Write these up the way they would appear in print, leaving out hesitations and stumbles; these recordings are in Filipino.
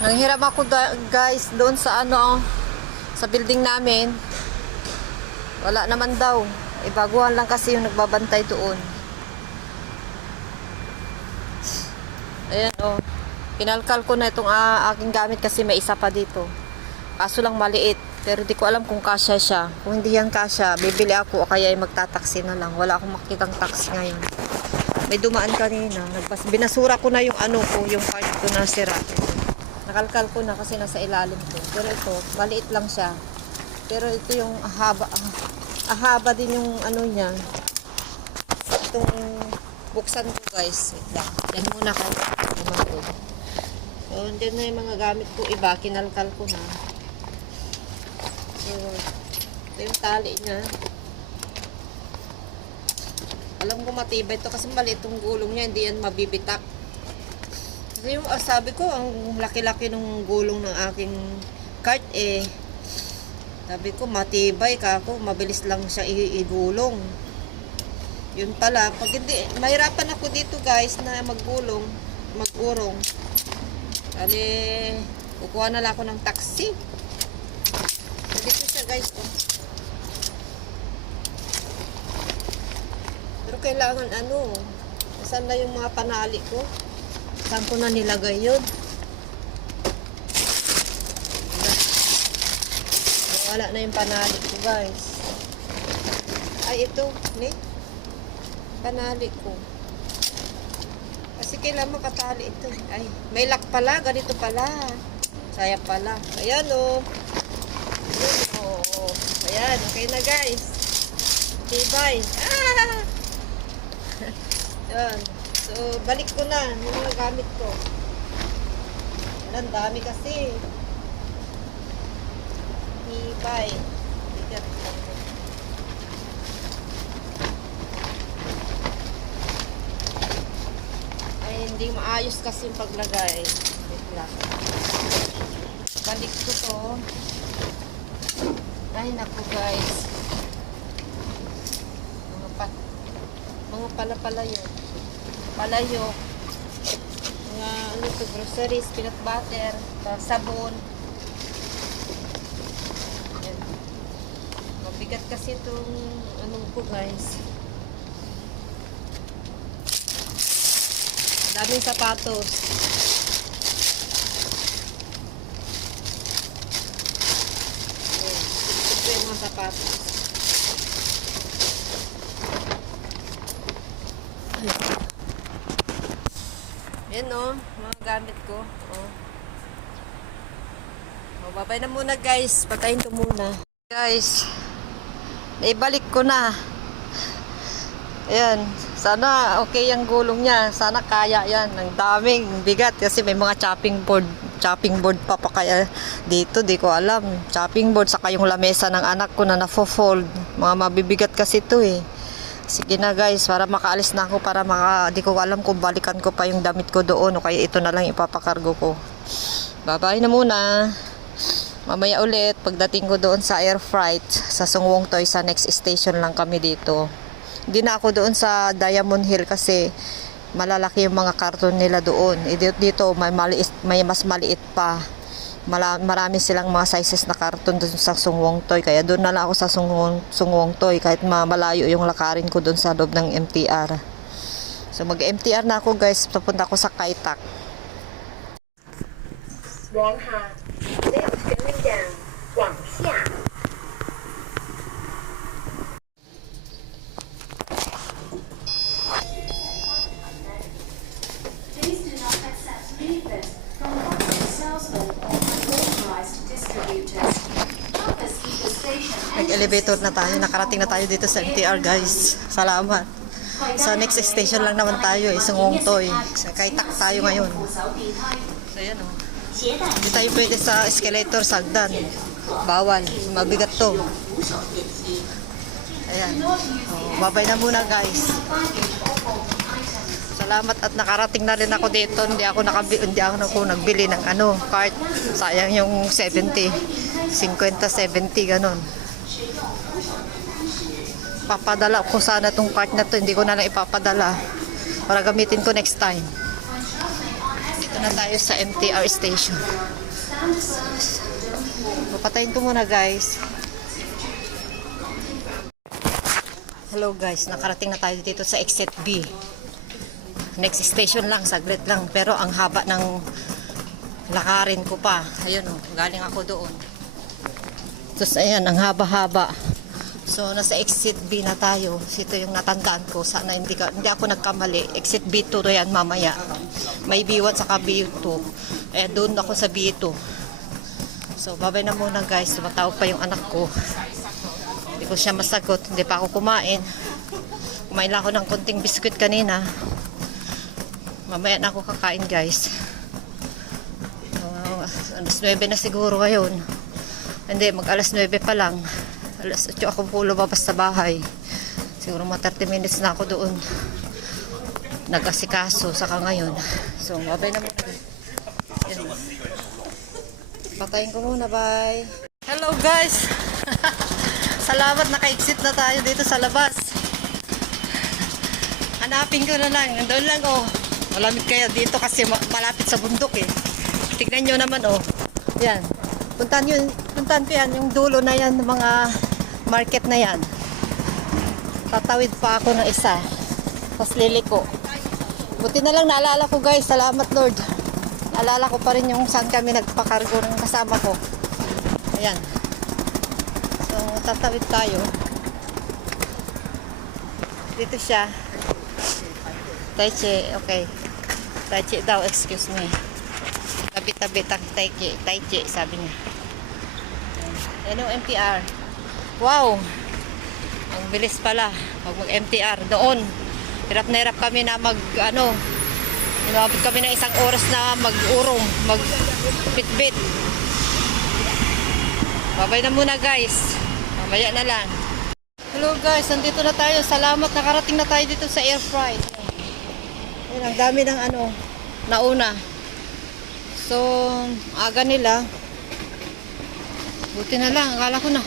Nanghiram ako guys doon sa sa building namin. Wala naman daw. Baguhan lang kasi yung nagbabantay doon. Ayan Kinalkal ko na itong aking gamit kasi may isa pa dito. Kaso lang maliit. Pero di ko alam kung kasya siya. Kung hindi yan kasya, bibili ako o kaya ay magtataksi na lang. Wala akong makitang taxi ngayon. May dumaan kanina. Binasura ko na yung yung part ko na sira. Nakalkal ko na kasi nasa ilalim ko. Pero ito, maliit lang siya. Pero ito yung ahaba din yung niya. Itong buksan ko guys. Wait lang. Yan muna kayo. So, andyan na yung mga gamit ko. Iba, kinalkal ko na. So, ito yung tali niya. Alam ko matibay ito kasi maliit itong gulong niya. Hindi yan mabibitak. Kasi yung sabi ko, ang laki-laki ng gulong ng aking cart sabi ko, matibay ka ako. Mabilis lang siya igulong. Yun pala. Pag hindi, mahirapan ako dito guys na magurong. Kali, kukuha na lang ako ng taxi. Dito siya guys. Pero kailangan saan na yung mga panali ko? Saan ko na nilagay yun? Wala na yung panali ko guys. Ay ito, panali ko. Kasi kailangan makatali ito. Ay, may lock pala. Ganito pala. Saya pala. Ayan Ayan, okay na guys. Okay, bye. Ayan. So, balik ko na yung mga gamit ko. Ayan, dami kasi. Okay, bye. Bigat lang. Hindi maayos kasi yung paglagay. Wait lang. Balik ko to. Ay naku guys. Mga pala-palayo. Palayok. Mga groceries, peanut butter, sabon. Ayan. Mabigat kasi itong ko guys. Daming sapatos. Ito yung mga sapatos. Yan mga gamit ko. Babay na muna guys. Patayin ko muna. Guys, naibalik ko na. Ayan. Sana okay yung gulong niya. Sana kaya yan. Ang daming bigat kasi may mga chopping board pa kaya dito. Di ko alam. Chopping board saka yung lamesa ng anak ko na nafo-fold. Mga mabibigat kasi ito Sige na guys. Para makaalis na ako. Di ko alam kung balikan ko pa yung damit ko doon. O kaya ito na lang ipapakargo ko. Bye-bye na muna. Mamaya ulit. Pagdating ko doon sa air freight. Sa Sungwong Toy. Sa next station lang kami dito. Hindi na ako doon sa Diamond Hill kasi malalaki yung mga karton nila doon. Dito may mas maliit pa. Marami silang mga sizes na karton doon sa Sungwong Toy. Kaya doon na lang ako sa Sungwong Toy kahit malayo yung lakarin ko doon sa loob ng MTR. So mag-MTR na ako guys. Papunta ako sa Kai Tak. 往下，left going down，往下。Please do not accept leaflet from public salesmen or unauthorized distributors. Office keep the station. Nag-elevator na tayo. Nakarating na tayo dito sa MTR guys. Salamat. Sa next station lang naman tayo Sungwong Toy. Sa Kai Tak tayo ngayon. So yan Hindi tayo pwede sa escalator, sagdan. Bawal. Mabigat to. Ayan. Babay na muna guys. Salamat at nakarating na rin ako dito. Hindi ako nagbili ng cart. Sayang yung 70. 50-70 ganun. Papadala ko sana tong cart na to. Hindi ko na lang ipapadala. Para gamitin ko next time. Dito na tayo sa MTR station. Papatayin ko muna guys. Hello guys, nakarating na tayo dito sa exit B. Next station lang, saglit lang. Pero ang haba ng lakarin ko pa. Ayun o, galing ako doon. Tapos ayan, ang haba-haba. So, nasa exit B na tayo. Ito yung natandaan ko. Sana hindi ako nagkamali. Exit B2 to yan mamaya. May B1 saka B2. Eh, doon ako sa B2. So, babay na muna guys. Tumatawag pa yung anak ko. Hindi ko siya masagot. Hindi pa ako kumain. Kumain lang ako ng konting biskuit kanina. Mamaya na ako kakain guys. Alas 9 na siguro ngayon. Hindi, mag alas 9 pa lang. Alas 8 ako po lumabas sa bahay. Siguro mga 30 minutes na ako doon. Nag-asikaso saka ngayon. So, babay na muna. Yan. Patayin ko muna, bye. Hello guys! Salamat, naka-exit na tayo dito sa labas. Hanapin ko na lang. Doon lang oh. Malamig kaya dito kasi malapit sa bundok eh. Tignan nyo naman oh. Yan. Puntahan ko yan. Yung dulo na yan, mga market na yan. Tatawid pa ako ng isa. Tapos liliko. Buti na lang naalala ko guys. Salamat Lord. Naalala ko pa rin yung saan kami nagpakargo ng kasama ko. Ayan. So, tatawid tayo. Dito siya. Taichi, okay. Taichi daw, excuse me. Tabi-tabi, taichi, sabi niya. Yan yung MTR. Wow! Ang bilis pala. Pag mag-MTR. Doon, hirap na hirap kami na inabot kami ng isang oras na mag-urong, mag-bit-bit. Babay na muna guys. Mamaya na lang. Hello guys, nandito na tayo. Salamat, nakarating na tayo dito sa air fry. Ayan, ang dami ng nauna. So, aga nila. Buti na lang, akala ko na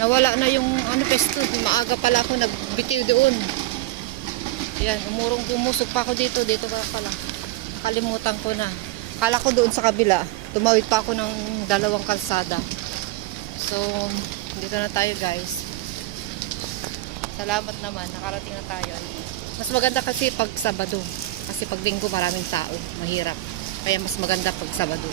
nawala na yung pesto. Maaga pala ako nagbitiw doon. Ayan, umusog pa ako dito pa pala. Nakalimutan ko na. Akala ko doon sa kabila. Tumawid pa ako ng 2 kalsada. So, dito na tayo guys. Salamat naman, nakarating na tayo. Mas maganda kasi pag Sabado. Kasi pag Linggo maraming tao, mahirap. Kaya mas maganda pag Sabado.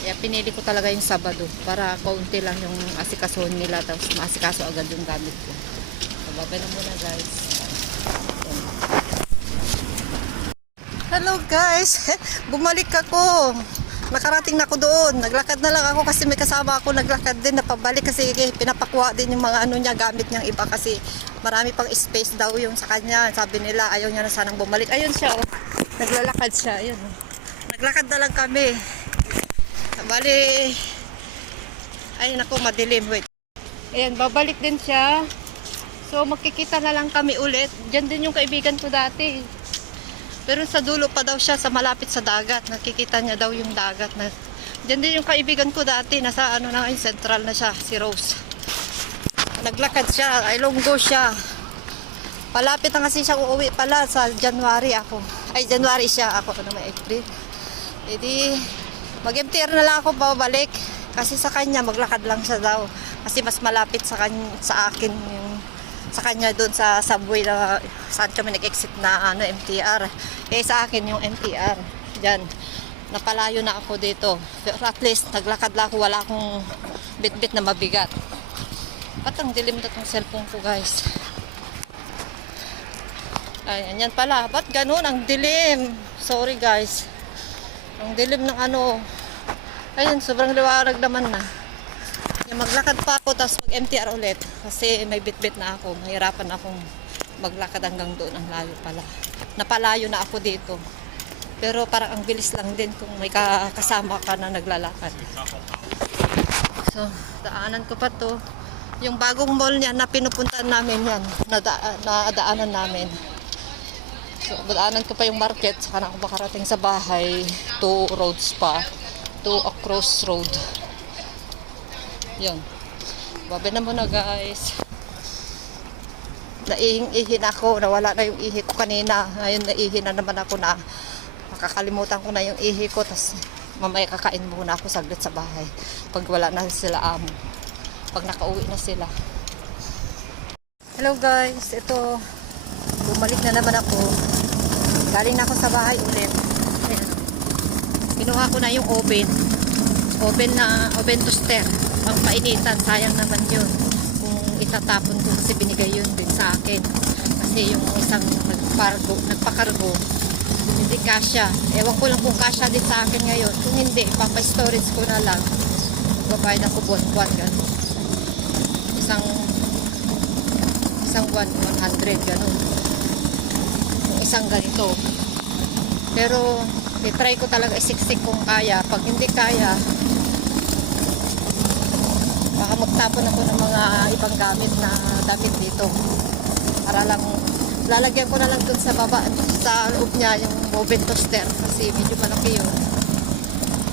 Kaya pinili ko talaga yung Sabado para kaunti lang yung asikasuhin nila, tapos maasikaso agad yung gamit ko. So, babay na muna guys. Hello guys! Bumalik ako! Nakarating na ako doon. Naglakad na lang ako kasi may kasama ako naglakad din na pabalik kasi pinapakuha din yung mga niya, gamit niyang iba kasi marami pang space daw yung sa kanya. Sabi nila ayaw niya na sanang bumalik. Ayun siya oh. Naglalakad siya. Ayun oh. Naglakad na lang kami. Bali, ayun ako, madilim. Wait. Ayan, babalik din siya. So magkikita na lang kami ulit. Diyan din yung kaibigan ko dati. Pero sa dulo pa daw siya, sa malapit sa dagat. Nakikita niya daw yung dagat. Diyan din yung kaibigan ko dati. Nasa na ngayon, central na siya, si Rose. Naglakad siya, Ilonggo siya. Palapit na kasi siya uuwi pala sa January ako. Ay, January siya, ako naman April. E di, mag-MTR na lang ako pabalik. Kasi sa kanya, maglakad lang siya daw. Kasi mas malapit sa akin yung sa kanya doon sa subway na saan kami nag-exit na MTR. Eh sa akin yung MTR. Diyan. Napalayo na ako dito. Pero at least naglakad lang ako, wala akong bit-bit na mabigat. Ba't ang dilim na tong cellphone ko guys? Ay, yan pala. Ba't ganun? Ang dilim. Sorry guys. Ang dilim ng ayun, sobrang liwanag naman na. Maglakad pa ako tapos mag-MTR ulit kasi may bit-bit na ako. Mahirapan akong maglakad hanggang doon. Ang layo pala. Napalayo na ako dito. Pero parang ang bilis lang din kung may kasama ka na naglalakad. So, daanan ko pa to. Yung bagong mall niya na pinupuntahan namin yan. Nadaanan namin. So, daanan ko pa yung market. Saka na ako makarating sa bahay. 2 roads pa. 2 across road. Yun. Babe na muna guys. Naihing-ihin ako. Nawala na yung ihi ko kanina. Ngayon naihin na naman ako na Nakakalimutan ko na yung ihi ko. Tapos mamaya kakain muna ako saglit sa bahay. Pag wala na sila amo. Pag nakauwi na sila. Hello guys. Ito. Bumalik na naman ako. Galing na ako sa bahay ulit. Ayan. Kinuha ko na yung oven. Oven toaster. Pang painitan. Sayang naman yun. Kung itatapon ko kasi binigay yun din sa akin. Kasi yung isang nagpakargo. Hindi kasya. Ewan ko lang kung kasya din sa akin ngayon. Kung hindi, papa-storage ko na lang. Magbabayad ako buwan-buwan. Isang buwan, 100, gano'n. Yung isang ganito. Pero, i-try ko talaga isiksik kung kaya. Pag hindi kaya, baka magtapon ako ng mga ibang gamit na damit dito. Para lang, lalagyan ko na lang dun sa baba, sa loob niya yung oven toaster kasi medyo malaki yun.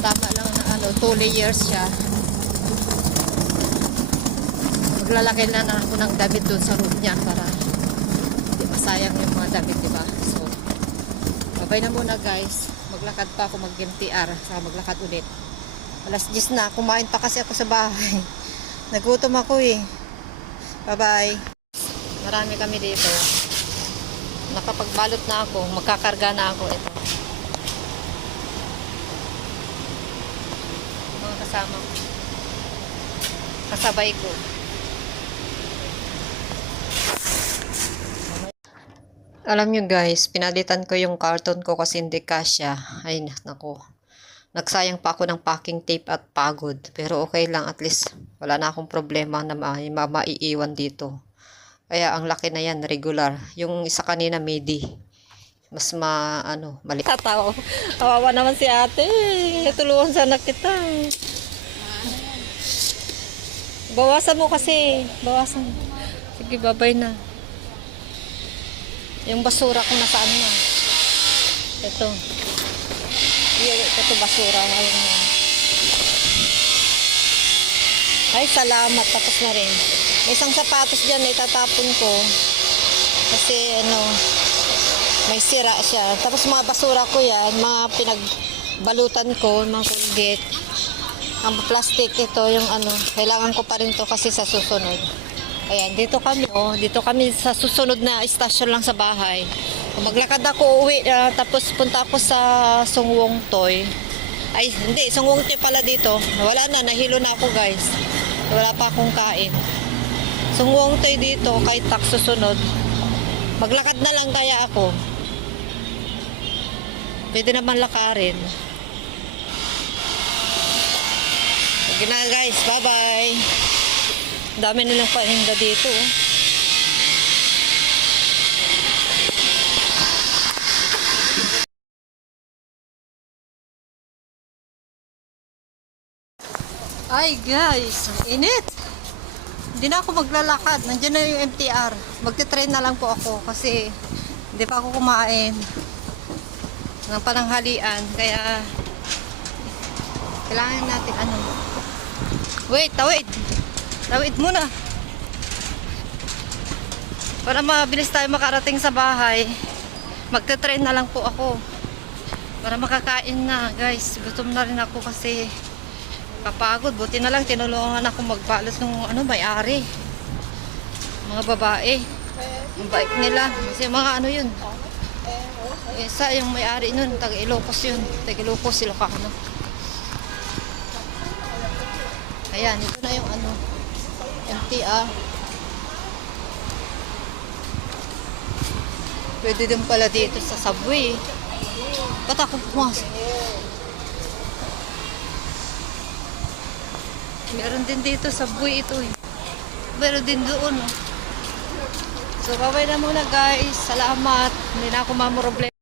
Tama lang na 2 layers siya. Maglalagay na ako ng damit dun sa loob niya para hindi masayang yung mga damit, diba? So, babay na muna guys. Maglakad pa ako mag-MTR saka maglakad ulit. Alas 10 na, kumain pa kasi ako sa bahay. Nagutom ako eh. Bye-bye. Marami kami dito. Nakapagbalot na ako, magkakarga na ako ito. Mga kasama ko. Kasabay ko. Alam nyo guys, pinalitan ko yung karton ko kasi hindi kasya. Ay nako. Nagsayang pa ako ng packing tape at pagod. Pero okay lang, at least wala na akong problema na maiiwan dito. Kaya ang laki na yan, regular. Yung isa kanina, midi. Mas mali. Tatawa. Kawawa naman si ate. Tulungan sana kita. Bawasan mo kasi. Bawasan. Sige, babay na. Yung basura ko nasaan na. Ito. Ito basura. Ay, salamat. Tapos na rin. May isang sapatos dyan na itatapon ko. Kasi may sira siya. Tapos mga basura ko yan, mga pinagbalutan ko, mga Colgate. Ang plastic ito, yung kailangan ko pa rin to kasi sa susunod. Ayan, dito kami sa susunod na istasyon lang sa bahay. Maglakad ako uwi, tapos punta ako sa Sungwong Toy. Ay, hindi, Sungwong Toy pala dito. Wala na, nahilo na ako guys. Wala pa akong kain. Sungwong Toy dito, kahit susunod. Maglakad na lang kaya ako. Pwede naman lakarin. Sige na guys, bye-bye. Dami nilang paninda dito. Ay guys, ang init. Hindi na ako maglalakad. Nandiyan na yung MTR. Magte-train na lang po ako kasi hindi pa ako kumain ng pananghalian. Kaya kailangan natin Wait, tawid. Tawid muna. Para mabilis tayo makarating sa bahay. Magte-train na lang po ako. Para makakain na, guys. Gutom na rin ako kasi kapagod. Buti na lang tinulungan ako magbalot ng may-ari. Mga babae. Ang bait nila. Kasi mga yun. Isa yung may-ari nun. Taga-Ilocos yun. Taga-Ilocos, Ilocano. Ayan, ito na yung MTR. Pwede din pala dito sa subway. Ba't ako pumasok? Meron din dito subway ito eh. Meron din doon. So, bye-bye na muna guys. Salamat. Hindi na ako mamroblema.